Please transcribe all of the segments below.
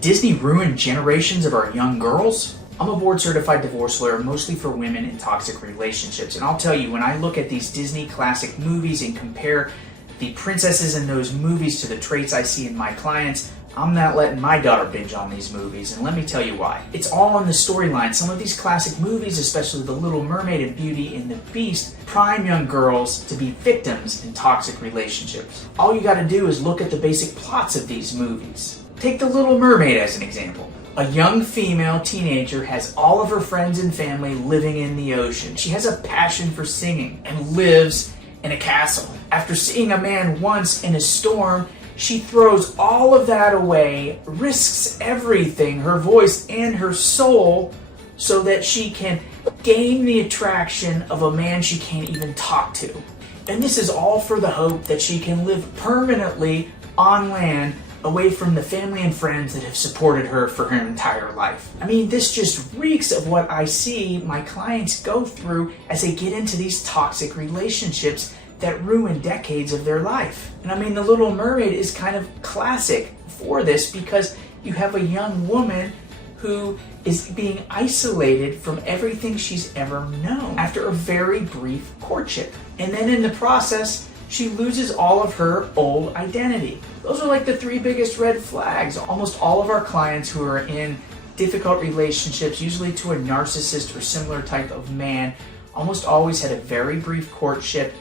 Did Disney ruin generations of our young girls? I'm a board-certified divorce lawyer, mostly for women in toxic relationships. And I'll tell you, when I look at these Disney classic movies and compare the princesses in those movies to the traits I see in my clients, I'm not letting my daughter binge on these movies, and let me tell you why. It's all in the storyline. Some of these classic movies, especially The Little Mermaid and Beauty and the Beast, prime young girls to be victims in toxic relationships. All you gotta do is look at the basic plots of these movies. Take The Little Mermaid as an example. A young female teenager has all of her friends and family living in the ocean. She has a passion for singing and lives in a castle. After seeing a man once in a storm, she throws all of that away, risks everything, her voice and her soul, so that she can gain the attraction of a man she can't even talk to. And this is all for the hope that she can live permanently on land, away from the family and friends that have supported her for her entire life. I mean, this just reeks of what I see my clients go through as they get into these toxic relationships that ruin decades of their life. And I mean, The Little Mermaid is kind of classic for this because you have a young woman who is being isolated from everything she's ever known after a very brief courtship. And then in the process, she loses all of her old identity. Those are like the three biggest red flags. Almost all of our clients who are in difficult relationships, usually to a narcissist or similar type of man, almost always had a very brief courtship.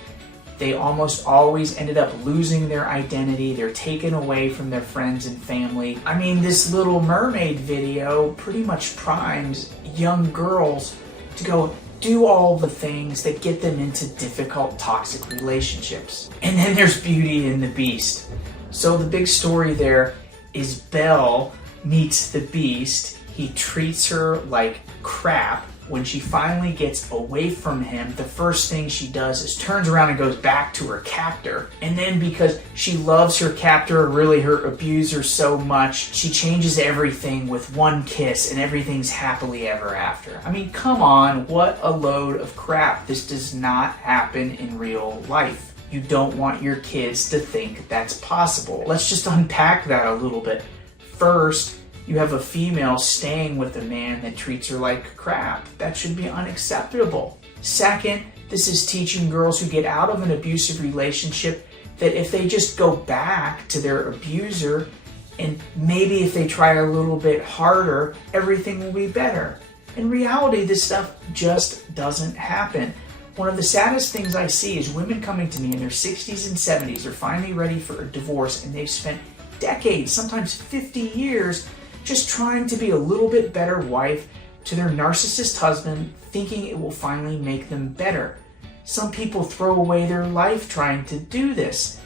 They almost always ended up losing their identity. They're taken away from their friends and family. I mean, this Little Mermaid video pretty much primes young girls to go do all the things that get them into difficult, toxic relationships. And then there's Beauty and the Beast. So the big story there is Belle meets the Beast. He treats her like crap. When she finally gets away from him, the first thing she does is turns around and goes back to her captor. And then because she loves her captor, really her abuser so much, she changes everything with one kiss and everything's happily ever after. I mean, come on, what a load of crap. This does not happen in real life. You don't want your kids to think that's possible. Let's just unpack that a little bit. First, you have a female staying with a man that treats her like crap. That should be unacceptable. Second, this is teaching girls who get out of an abusive relationship that if they just go back to their abuser and maybe if they try a little bit harder, everything will be better. In reality, this stuff just doesn't happen. One of the saddest things I see is women coming to me in their 60s and 70s are finally ready for a divorce and they've spent decades, sometimes 50 years, just trying to be a little bit better wife to their narcissist husband, thinking it will finally make them better. Some people throw away their life trying to do this.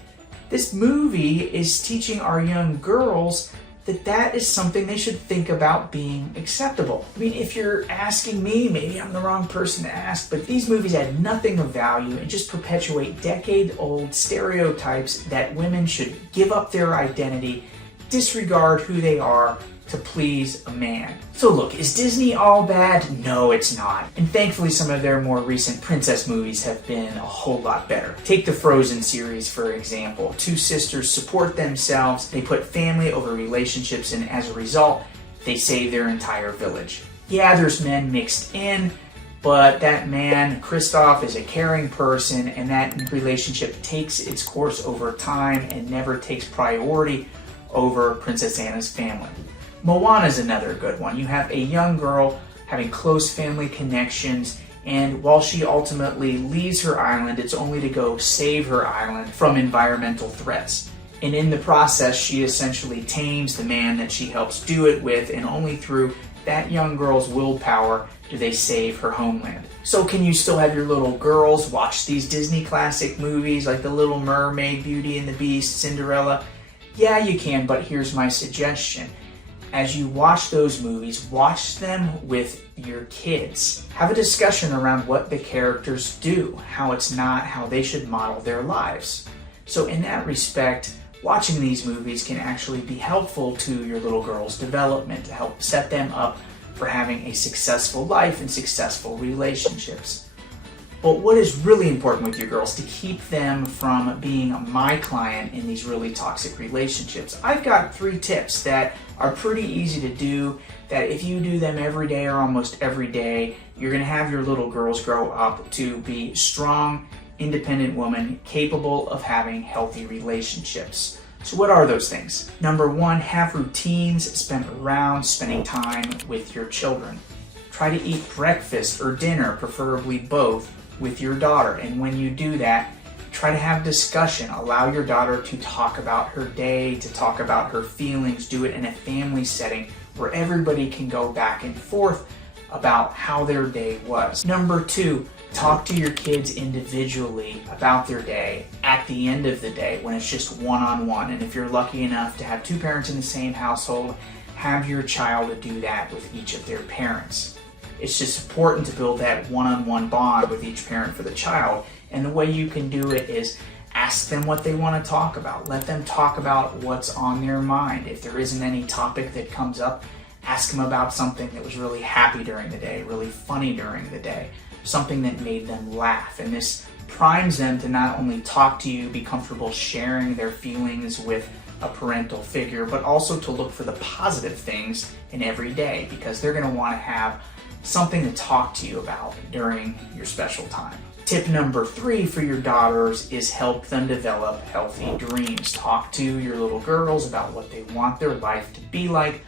This movie is teaching our young girls that that is something they should think about being acceptable. I mean, if you're asking me, maybe I'm the wrong person to ask, but these movies add nothing of value and just perpetuate decade-old stereotypes that women should give up their identity, disregard who they are, to please a man. So look, is Disney all bad? No, it's not. And thankfully some of their more recent princess movies have been a whole lot better. Take the Frozen series, for example. Two sisters support themselves, they put family over relationships, and as a result, they save their entire village. Yeah, there's men mixed in, but that man, Kristoff, is a caring person, and that relationship takes its course over time and never takes priority over Princess Anna's family. Moana is another good one. You have a young girl having close family connections, and while she ultimately leaves her island, it's only to go save her island from environmental threats. And in the process, she essentially tames the man that she helps do it with, and only through that young girl's willpower do they save her homeland. So can you still have your little girls watch these Disney classic movies like The Little Mermaid, Beauty and the Beast, Cinderella? Yeah, you can, but here's my suggestion. As you watch those movies, watch them with your kids. Have a discussion around what the characters do, how it's not how they should model their lives. So in that respect, watching these movies can actually be helpful to your little girl's development, to help set them up for having a successful life and successful relationships. But what is really important with your girls to keep them from being my client in these really toxic relationships? I've got 3 tips that are pretty easy to do, that if you do them every day or almost every day, you're going to have your little girls grow up to be strong, independent women capable of having healthy relationships. So what are those things? Number 1, have routines spent around spending time with your children. Try to eat breakfast or dinner, preferably both, with your daughter. And when you do that, try to have discussion. Allow your daughter to talk about her day, to talk about her feelings. Do it in a family setting where everybody can go back and forth about how their day was. Number 2, talk to your kids individually about their day at the end of the day when it's just one-on-one. And if you're lucky enough to have 2 parents in the same household, have your child do that with each of their parents. It's just important to build that one-on-one bond with each parent for the child. And the way you can do it is ask them what they want to talk about. Let them talk about what's on their mind. If there isn't any topic that comes up, ask them about something that was really happy during the day, really funny during the day, something that made them laugh. And this primes them to not only talk to you, be comfortable sharing their feelings with a parental figure, but also to look for the positive things in every day, because they're going to want to have something to talk to you about during your special time. Tip number 3 for your daughters is help them develop healthy dreams. Talk to your little girls about what they want their life to be like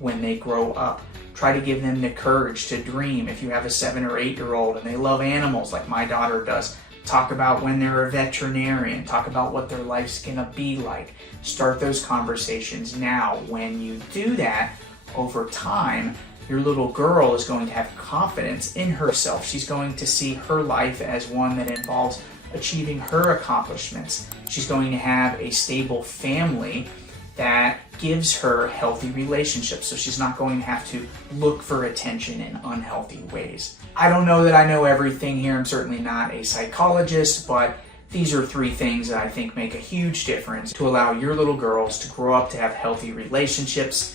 when they grow up. Try to give them the courage to dream. If you have a 7 or 8-year-old and they love animals like my daughter does, talk about when they're a veterinarian. Talk about what their life's gonna be like. Start those conversations now. When you do that, over time, your little girl is going to have confidence in herself. She's going to see her life as one that involves achieving her accomplishments. She's going to have a stable family that gives her healthy relationships, so she's not going to have to look for attention in unhealthy ways. I don't know that I know everything here. I'm certainly not a psychologist, but these are 3 things that I think make a huge difference to allow your little girls to grow up to have healthy relationships.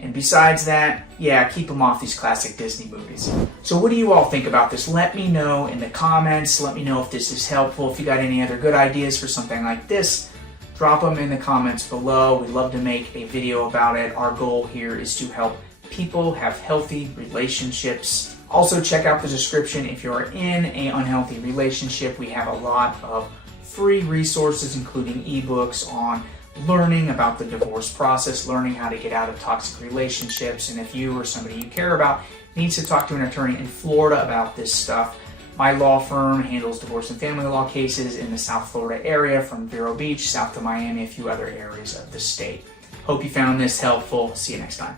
And besides that, yeah, keep them off these classic Disney movies. So what do you all think about this? Let me know in the comments. Let me know if this is helpful. If you got any other good ideas for something like this, drop them in the comments below. We'd love to make a video about it. Our goal here is to help people have healthy relationships. Also, check out the description if you're in an unhealthy relationship. We have a lot of free resources, including ebooks on learning about the divorce process, learning how to get out of toxic relationships, and if you or somebody you care about needs to talk to an attorney in Florida about this stuff, my law firm handles divorce and family law cases in the South Florida area, from Vero Beach south to Miami, a few other areas of the state. Hope you found this helpful. See you next time.